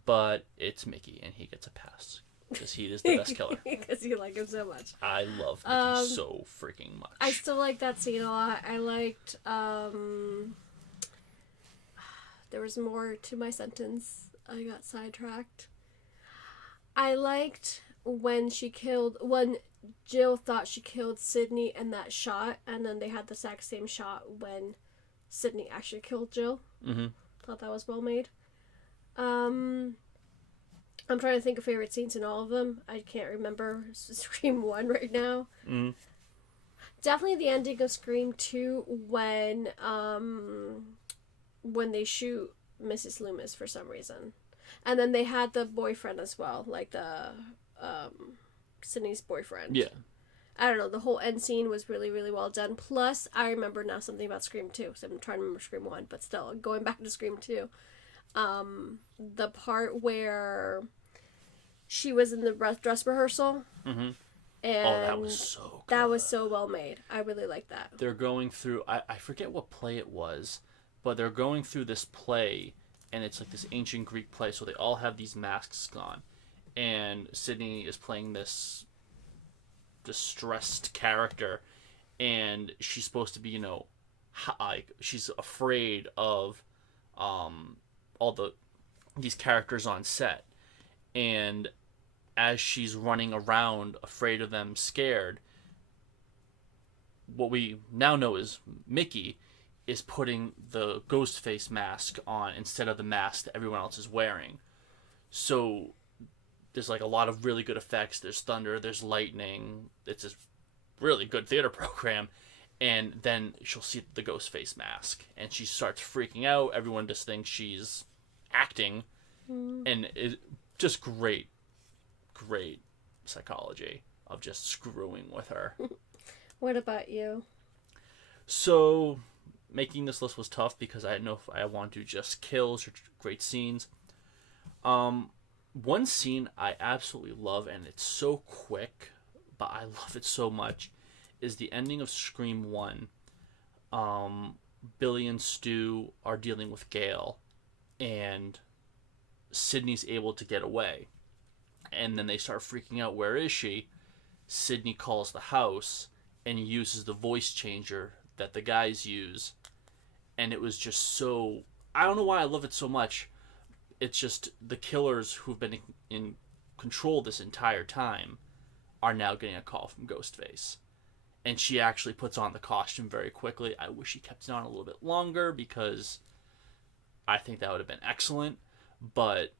but it's Mickey, and he gets a pass. Because he is the best killer. Because you like him so much. I love Mickey so freaking much. I still like that scene a lot. I liked, there was more to my sentence. I got sidetracked. I liked when Jill thought she killed Sydney in that shot, and then they had the exact same shot when Sydney actually killed Jill. Mm-hmm. Thought that was well made. I'm trying to think of favorite scenes in all of them. I can't remember Scream 1 right now. Mm-hmm. Definitely the ending of Scream 2 when they shoot Mrs. Loomis for some reason. And then they had the boyfriend as well, like the Sydney's boyfriend. Yeah. I don't know, the whole end scene was really, really well done. Plus, I remember now something about Scream 2, so I'm trying to remember Scream 1, but still, going back to Scream 2. The part where she was in the dress rehearsal. Mm-hmm. And that was so good. That was so well made. I really like that. They're going through, I forget what play it was, but they're going through this play, and it's like this ancient Greek play, so they all have these masks on. And Sydney is playing this distressed character, and she's supposed to be, like, she's afraid of all these characters on set. And as she's running around afraid of them, scared, what we now know is Mickey is putting the Ghostface mask on instead of the mask that everyone else is wearing. So there's like a lot of really good effects. There's thunder, there's lightning. It's a really good theater program. And then she'll see the Ghostface mask, and she starts freaking out. Everyone just thinks she's acting. And it just great psychology of just screwing with her. What about you? So making this list was tough because I didn't know if I want to do just kills or great scenes. One scene I absolutely love, and it's so quick, but I love it so much, is the ending of Scream 1. Billy and Stu are dealing with Gale, and Sydney's able to get away. And then they start freaking out, where is she? Sydney calls the house and uses the voice changer that the guys use. And it was just so... I don't know why I love it so much. It's just the killers who've been in control this entire time are now getting a call from Ghostface. And she actually puts on the costume very quickly. I wish she kept it on a little bit longer because I think that would have been excellent. But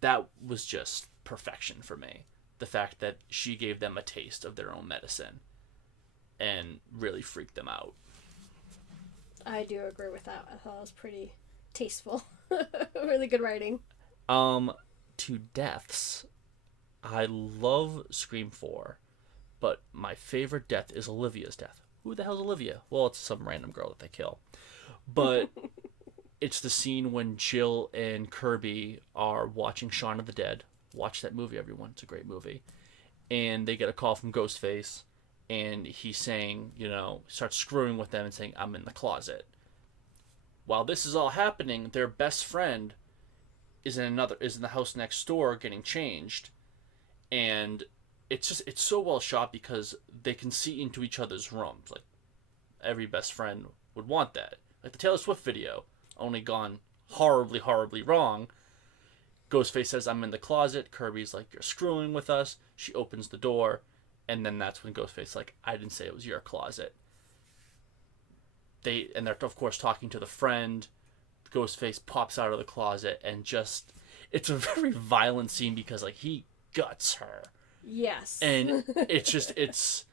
that was just perfection for me. the fact that she gave them a taste of their own medicine and really freaked them out. I do agree with that. I thought it was pretty tasteful. Really good writing. To deaths, I love Scream 4, but my favorite death is Olivia's death. Who the hell's Olivia? Well, it's some random girl that they kill. But it's the scene when Jill and Kirby are watching Shaun of the Dead. Watch that movie, everyone. It's a great movie. And they get a call from Ghostface, and he's saying, starts screwing with them and saying, I'm in the closet. While this is all happening, their best friend is in the house next door getting changed. And it's so well shot because they can see into each other's rooms. Like, every best friend would want that. Like the Taylor Swift video, only gone horribly, horribly wrong. Ghostface says, I'm in the closet. Kirby's like, you're screwing with us. She opens the door. And then that's when Ghostface like, I didn't say it was your closet. They're, of course, talking to the friend. Ghostface pops out of the closet and just... It's a very violent scene because, like, he guts her. Yes. And it's just... It's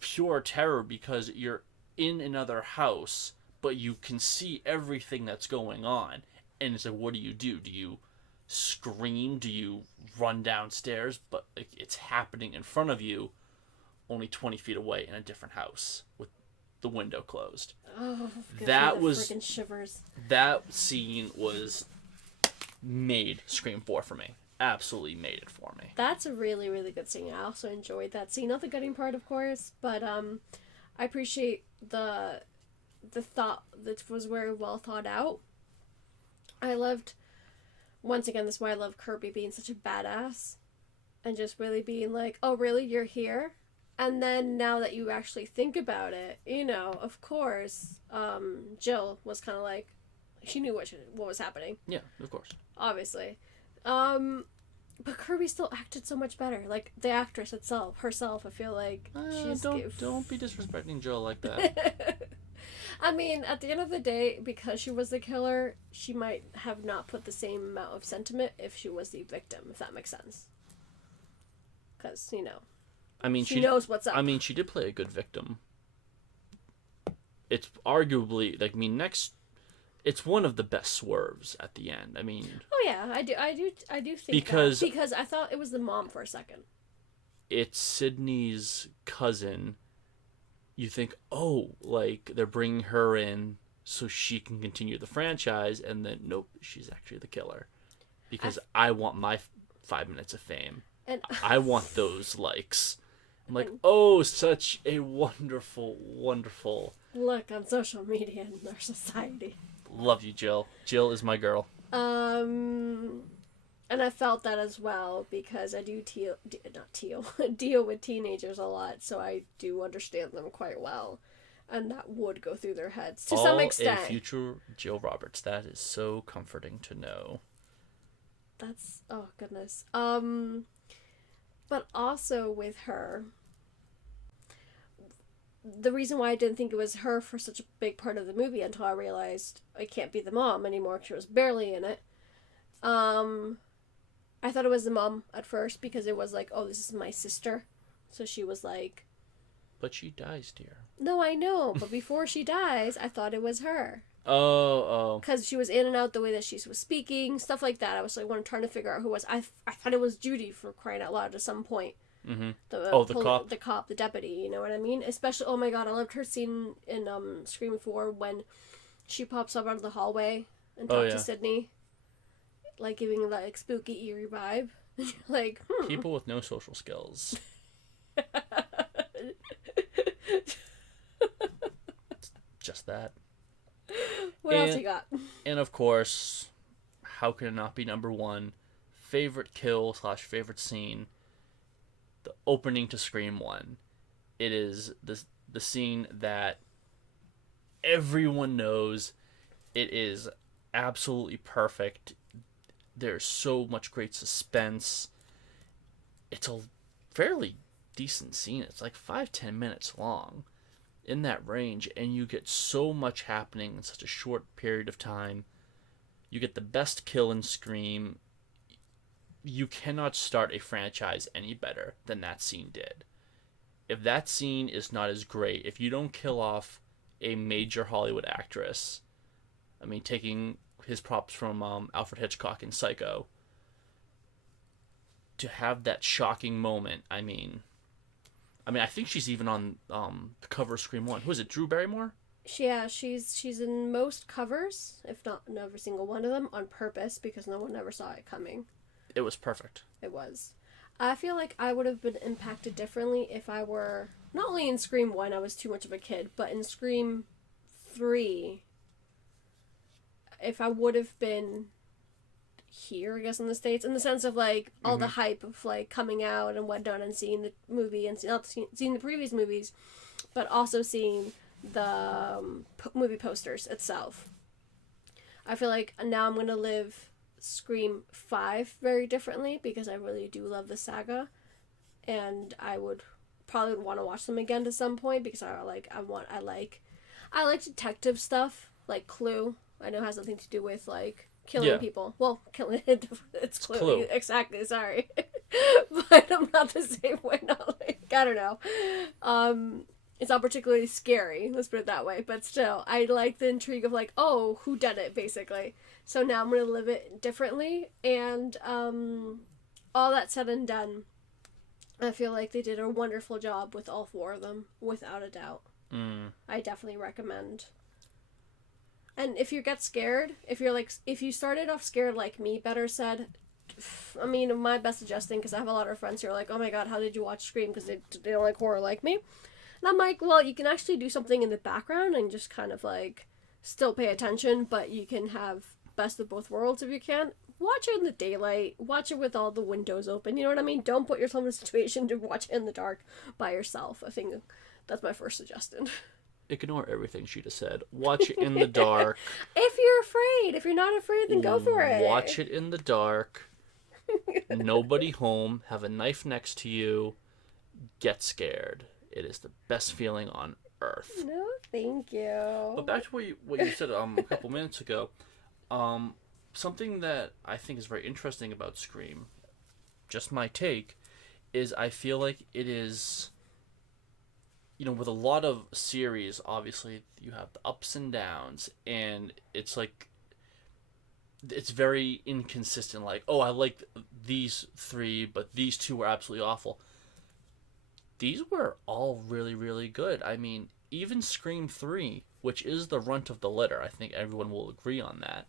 pure terror because you're in another house, but you can see everything that's going on. And it's like, what do? Do you scream? Do you run downstairs? But like, it's happening in front of you, only 20 feet away in a different house with the window closed. Oh, that was freaking shivers. That scene was made Scream 4 for me. Absolutely made it for me. That's a really, really good scene. I also enjoyed that scene. Not the gutting part, of course, but I appreciate the thought that was very well thought out. I loved, once again, this is why I love Kirby being such a badass and just really being like, oh, really? You're here? And then now that you actually think about it, of course, Jill was kind of like, she knew what was happening. Yeah, of course. Obviously. But Kirby still acted so much better. Like, the actress herself, I feel like don't be disrespecting Jill like that. I mean, at the end of the day, because she was the killer, she might have not put the same amount of sentiment if she was the victim, if that makes sense. Because, I mean, she knows what's up. I mean, she did play a good victim. It's arguably, it's one of the best swerves at the end. I mean... Oh, yeah, I do think because that. Because I thought it was the mom for a second. It's Sydney's cousin. You think, they're bringing her in so she can continue the franchise, and then, nope, she's actually the killer. Because I want my 5 minutes of fame. And I want those likes. I'm like, such a wonderful, wonderful... Look on social media in our society. Love you, Jill. Jill is my girl. And I felt that as well because I do deal with teenagers a lot, so I do understand them quite well, and that would go through their heads to some extent. A future Jill Roberts. That is so comforting to know. That's goodness. But also with her, the reason why I didn't think it was her for such a big part of the movie until I realized I can't be the mom anymore because she was barely in it. I thought it was the mom at first because it was like, oh, this is my sister. So she was like... But she dies, dear. No, I know. But before she dies, I thought it was her. Oh. Because she was in and out the way that she was speaking, stuff like that. I was like, trying to figure out who it was. I thought it was Judy for crying out loud at some point. Mm-hmm. The cop? The cop, the deputy, you know what I mean? Especially, oh my god, I loved her scene in Scream 4 when she pops up out of the hallway and talks to Sydney. Like, giving that spooky, eerie vibe. Like, People with no social skills. Just that. What else you got? And of course, how can it not be number one? Favorite kill / favorite scene. The opening to Scream 1. It is the scene that everyone knows. It is absolutely perfect. There's so much great suspense. It's a fairly decent scene. It's like 5-10 minutes long, in that range, and you get so much happening in such a short period of time. You get the best kill in Scream. you cannot start a franchise any better than that scene did. If that scene is not as great, if you don't kill off a major Hollywood actress, I mean, taking his props from Alfred Hitchcock in Psycho, to have that shocking moment, I mean, I think she's even on the cover of Scream 1. Who is it, Drew Barrymore? Yeah, she's in most covers, if not in every single one of them, on purpose, because no one ever saw it coming. It was perfect. It was. I feel like I would have been impacted differently if I were, not only in Scream 1, I was too much of a kid, but in Scream 3, if I would have been here, I guess, in the States, in the sense of, like, all the hype of, like, coming out and whatnot and seeing the movie and seeing the previous movies, but also seeing the movie posters itself. I feel like now I'm going to live Scream 5 very differently because I really do love the saga, and I would probably want to watch them again to some point because I like detective stuff, like Clue. I know it has nothing to do with, like, killing people. Well, killing it's Clue. Exactly, sorry. But I'm not the same way, not like, I don't know. It's not particularly scary, let's put it that way, but still, I like the intrigue of, like, oh, who did it, basically. So now I'm going to live it differently, and all that said and done, I feel like they did a wonderful job with all 4 of them, without a doubt. I definitely recommend. And if you get scared, if you started off scared like me, better said, I mean, my best suggesting, because I have a lot of friends who are like, oh my god, how did you watch Scream, because they don't like horror like me. And I'm like, well, you can actually do something in the background and just kind of, like, still pay attention, but you can have best of both worlds if you can. Watch it in the daylight. Watch it with all the windows open. You know what I mean? Don't put yourself in a situation to watch it in the dark by yourself. I think that's my first suggestion. Ignore everything she just said. Watch it in the dark. If you're afraid. If you're not afraid, then go for it. Watch it in the dark. Nobody home. Have a knife next to you. Get scared. It is the best feeling on earth. No, thank you. But back to what you said a couple minutes ago. Something that I think is very interesting about Scream, just my take, is I feel like it is, with a lot of series, obviously, you have the ups and downs, and it's like, it's very inconsistent. Like, oh, I like these 3, but these 2 were absolutely awful. These were all really, really good. I mean, even Scream 3, which is the runt of the litter, I think everyone will agree on that,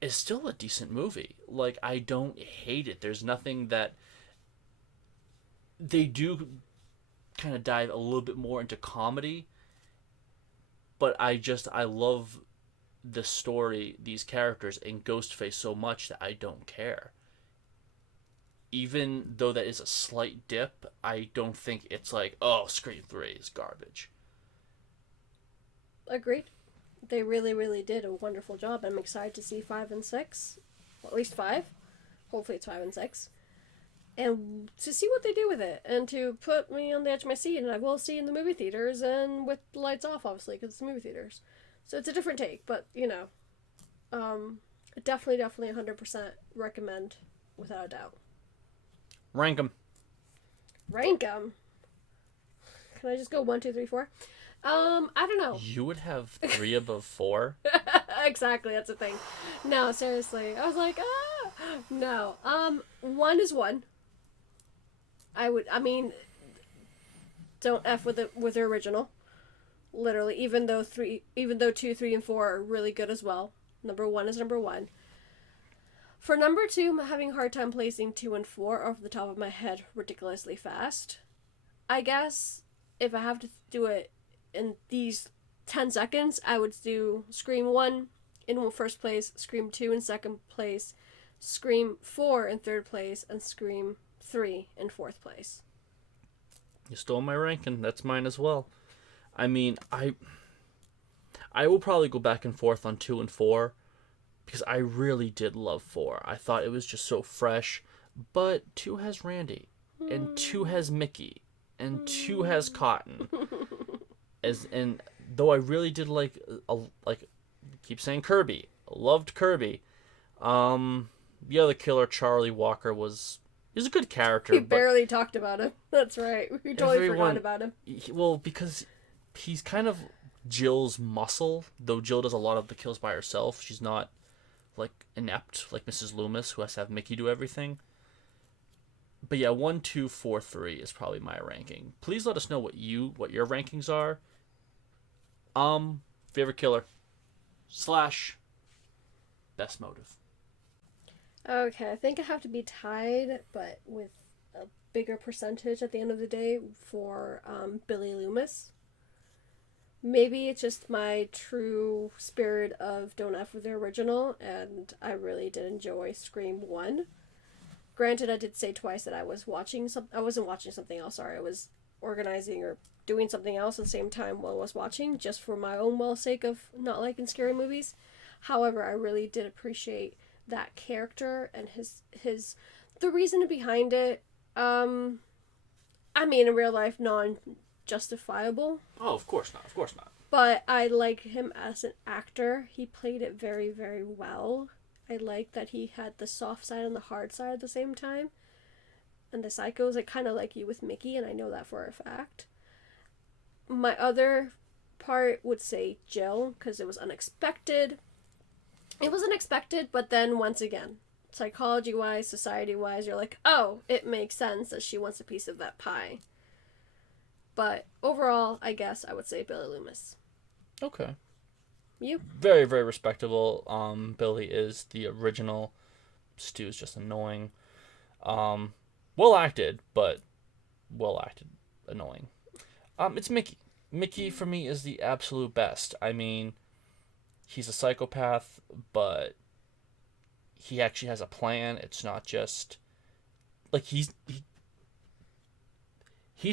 is still a decent movie. Like, I don't hate it. There's nothing that... They do kind of dive a little bit more into comedy, but I love the story, these characters, and Ghostface so much that I don't care. Even though that is a slight dip, I don't think it's like, oh, Scream 3 is garbage. Agreed. They really, really did a wonderful job. I'm excited to see 5 and 6. Well, at least 5. Hopefully it's 5 and 6. And to see what they do with it. And to put me on the edge of my seat. And I will see in the movie theaters and with the lights off, obviously, because it's the movie theaters. So it's a different take. But, definitely 100% recommend, without a doubt. Rank them. Rank them? Can I just go 1, 2, 3, 4? I don't know. You would have 3 above 4? Exactly, that's the thing. No, seriously. I was like, no. 1 is 1. Don't F with the original. Literally, even though 2, 3, and 4 are really good as well. Number 1 is number 1. For number 2, I'm having a hard time placing 2 and 4 off the top of my head ridiculously fast. I guess if I have to do it in these 10 seconds, I would do Scream 1 in first place, Scream 2 in second place, Scream 4 in third place, and Scream 3 in fourth place. You stole my ranking. That's mine as well. I mean, I will probably go back and forth on 2 and 4, because I really did love 4. I thought it was just so fresh, but 2 has Randy, and 2 has Mickey, and 2 has Cotton. And though I really did like keep saying Kirby, loved Kirby, the other killer, Charlie Walker, he's a good character. We barely talked about him. That's right. We totally forgot about him. Well, because he's kind of Jill's muscle, though Jill does a lot of the kills by herself. She's not like inept like Mrs. Loomis, who has to have Mickey do everything. But yeah, 1, 2, 4, 3 is probably my ranking. Please let us know what your rankings are. Favorite killer / best motive. Okay, I think I have to be tied, but with a bigger percentage at the end of the day for Billy Loomis. Maybe it's just my true spirit of don't F with the original, and I really did enjoy Scream 1. Granted, I did say twice that I wasn't watching something else, sorry. I was organizing or doing something else at the same time while I was watching, just for my own well sake of not liking scary movies. However, I really did appreciate that character and the reason behind it. I mean, in real life, non-justifiable. Oh, of course not. But I like him as an actor. He played it very, very well. I like that he had the soft side and the hard side at the same time. And the psychos, I kind of like you with Mickey, and I know that for a fact. My other part would say Jill, because it was unexpected. It was unexpected, but then once again, psychology-wise, society-wise, you're like, oh, it makes sense that she wants a piece of that pie. But overall, I guess I would say Billy Loomis. Okay. You? Very, very respectable. Billy is the original. Stu's just annoying. Well acted, but annoying. It's Mickey. Mickey, for me, is the absolute best. I mean, he's a psychopath, but he actually has a plan. It's not just... Like, he's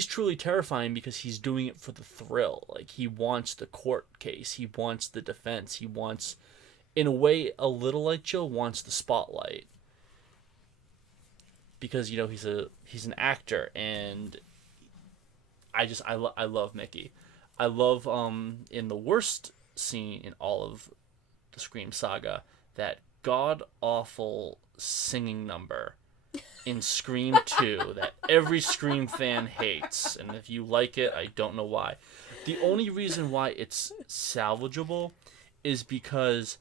truly terrifying because he's doing it for the thrill. Like, he wants the court case. He wants the defense. He wants, in a way, a little like Jill, wants the spotlight. Because, you know, he's an actor, and I love Mickey. I love, in the worst scene in all of the Scream saga, that god-awful singing number in Scream 2 that every Scream fan hates. And if you like it, I don't know why. The only reason why it's salvageable is because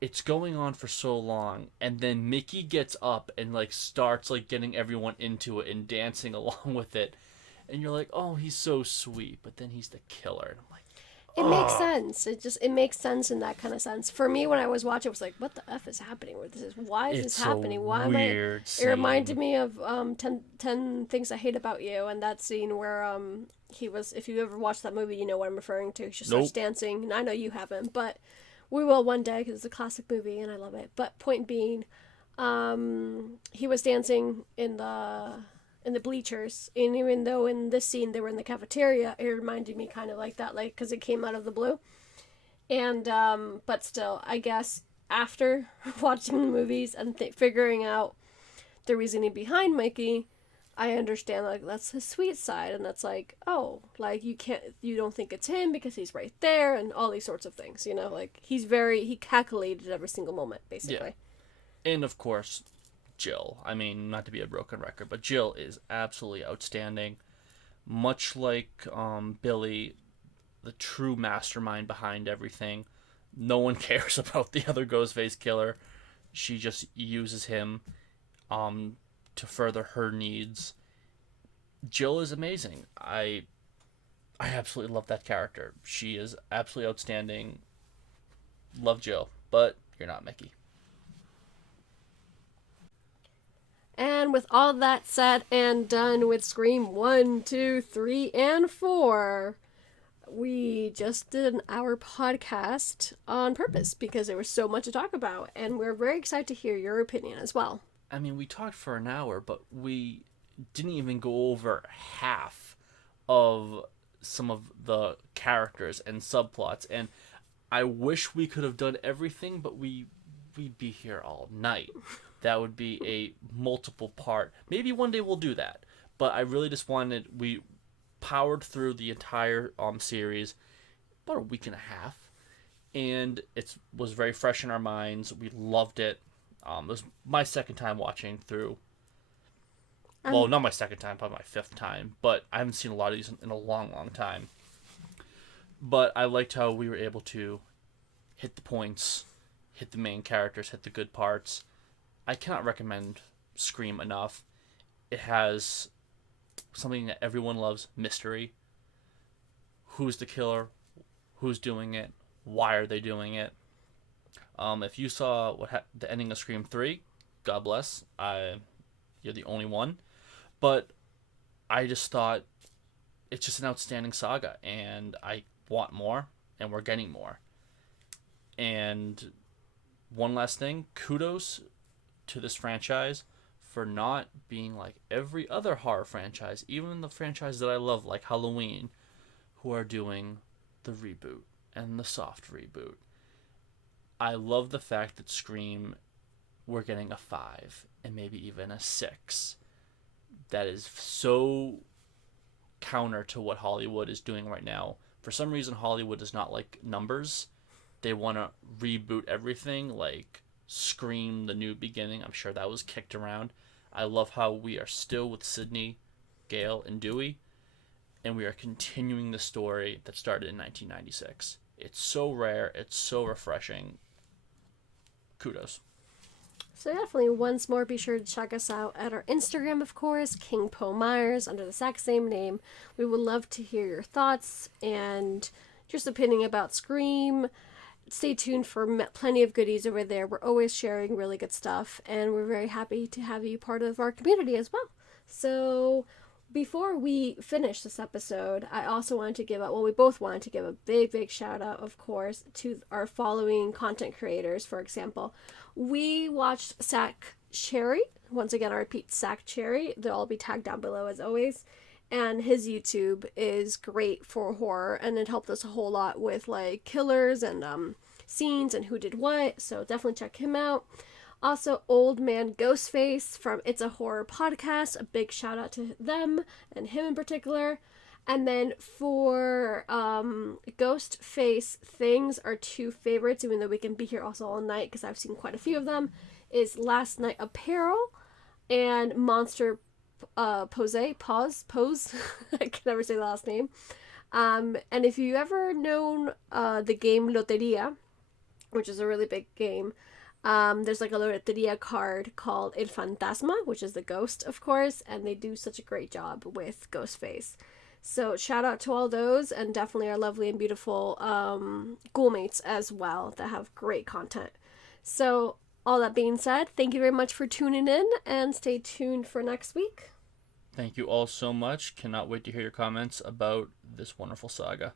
it's going on for so long, and then Mickey gets up and like starts like getting everyone into it and dancing along with it. And you're like, oh, he's so sweet, but then he's the killer. And I'm like, it makes sense. It makes sense in that kind of sense. For me, when I was watching, it was like, what the F is happening? Why is this happening? Why am I? It reminded me of 10 Things I Hate About You, and that scene where he was. If you ever watched that movie, you know what I'm referring to. He just starts dancing, and I know you haven't, but we will one day because it's a classic movie and I love it. But point being, he was dancing in the bleachers, and even though in this scene they were in the cafeteria, it reminded me kind of like that, like, because it came out of the blue. And but still, I guess after watching the movies and figuring out the reasoning behind Mickey, I understand, like, that's his sweet side, and that's like, oh, like, you don't think it's him because he's right there, and all these sorts of things, you know, like, he calculated every single moment, basically. Yeah. And of course, Jill. I mean, not to be a broken record, but Jill is absolutely outstanding. Much like Billy, the true mastermind behind everything. No one cares about the other Ghostface killer. She just uses him to further her needs. Jill is amazing. I absolutely love that character. She is absolutely outstanding. Love Jill, but you're not Mickey. And with all that said and done with Scream 1, 2, 3, and 4, we just did an hour podcast on purpose because there was so much to talk about, and we're very excited to hear your opinion as well. I mean, we talked for an hour, but we didn't even go over half of some of the characters and subplots, and I wish we could have done everything, but we'd be here all night. That would be a multiple part. Maybe one day we'll do that. But I really just we powered through the entire series about a week and a half. And it was very fresh in our minds. We loved it. It was my second time watching through. Well, not my second time, probably my fifth time. But I haven't seen a lot of these in a long, long time. But I liked how we were able to hit the points, hit the main characters, hit the good parts. I cannot recommend Scream enough. It has something that everyone loves, mystery. Who's the killer? Who's doing it? Why are they doing it? If you saw the ending of Scream 3, God bless. You're the only one. But I just thought it's just an outstanding saga, and I want more, and we're getting more. And one last thing, kudos to this franchise for not being like every other horror franchise, even the franchise that I love, like Halloween, who are doing the reboot and the soft reboot. I love the fact that Scream, we're getting a 5 and maybe even a 6. That is so counter to what Hollywood is doing right now. For some reason, Hollywood does not like numbers. They want to reboot everything, like Scream, The New Beginning. I'm sure that was kicked around. I love how we are still with Sydney, Gale, and Dewey, and we are continuing the story that started in 1996. It's so rare. It's so refreshing. Kudos. So definitely, once more, be sure to check us out at our Instagram, of course, King Poe Myers, under the exact same name. We would love to hear your thoughts and just opinion about Scream. Stay tuned for plenty of goodies over there. We're always sharing really good stuff, and we're very happy to have you part of our community as well. So before we finish this episode, I also wanted to we both wanted to give a big, big shout out, of course, to our following content creators. For example, we watched Sack Cherry. Once again, I repeat, Sack Cherry. They'll all be tagged down below as always. And his YouTube is great for horror, and it helped us a whole lot with like killers and scenes and who did what. So definitely check him out. Also, Old Man Ghostface from It's a Horror Podcast. A big shout out to them and him in particular. And then for Ghostface things, our two favorites, even though we can be here also all night because I've seen quite a few of them, is Last Night Apparel and Monster Pose. I can never say the last name. And if you ever known the game Loteria, which is a really big game, there's like a Loteria card called El Fantasma, which is the ghost, of course, and they do such a great job with Ghostface. So shout out to all those, and definitely our lovely and beautiful ghoulmates as well that have great content. So all that being said, thank you very much for tuning in, and stay tuned for next week. Thank you all so much. Cannot wait to hear your comments about this wonderful saga.